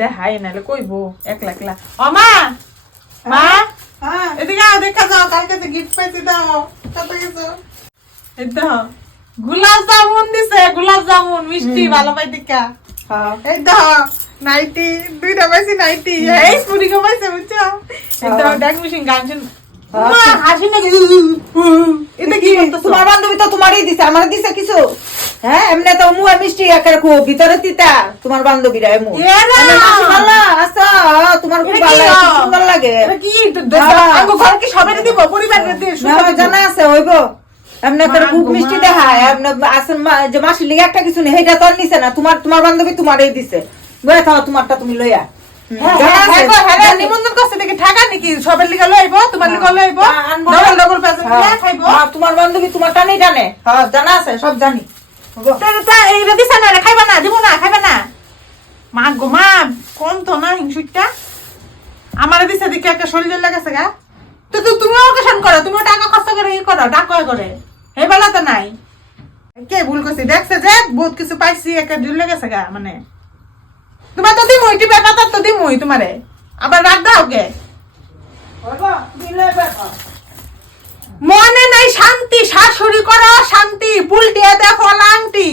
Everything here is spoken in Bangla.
দেখাই নাহলে কইবো একলা একলা। ও মা, মা এদিকে আও, দেখা যাও কালকে তো গিফট পাইছি, দাও কত কিছু। এই দাও গোলাপ জামুন দিছে, গোলাপ জামুন মিষ্টি ভালো পাই দেখা। এই দাও নাইটি, দুইটা পাইছি নাইটি, এই পুরিকে পাইছে বুঝছো। এই দাও ডাক মেশিন গান শুন। মা হাসি নাকি এটা কি করতেছো? তোমার বান্ধবী তো তোমারই দিছে, আমার দিছে কিছু? হ্যাঁ এমনি তো মুয়া মিষ্টি একার খুব ভিতরে তিতা তোমার বান্ধবীরা এমু ভালো আচ্ছা তোমার খুব ভালো লাগে, খুব সুন্দর লাগে। এটা কি আঙ্গো ঘর কি সবাইকে দিব, পরিবারকে দিব, জানা আছে হইব এমনি করে খুব মিষ্টি দেখায়। এমনি আসল যে মাসির লিগে একটা কিছু নেই, সেটা তো আর নিছে না, তোমার তোমার বান্ধবী তোমারই দিছে। বলে থাও তোমারটা তুমি লইয়া। নিমন্ত্রণ করছে দেখি ঠাকা নাকি সবার লিগা লইব, তোমার লিগা লইব, ডবল ডবল প্রেজেন্ট দিয়া খাইবো। তোমার বান্ধবী তোমারটা নেই জানে, হ্যাঁ জানা আছে সব জানি। এইটা দিছে না, খাইবা না, দিব না, খাইবা না। মা গো মা কোন তো না হিংসুটটা আমার দিছে দেখি একটা শরীর লেগেছে গা। তো তুমিও অকেশন করো, তুমিও টাকা খরচ করে ই করো, টাকা করে এই বেলা তো নাই। কে ভুল করছি, দেখছে যে বহুত কিছু পাইছি, একটা জুল লেগেছে গা। মানে তোমার তো দিমই, টিপে পাতা তো দিমই তোমারে, আবার রাগ দাও কে? মনে নাই শান্তি, শাশুড়ি করো শান্তি, পুলটিয়া দেখো আংটি।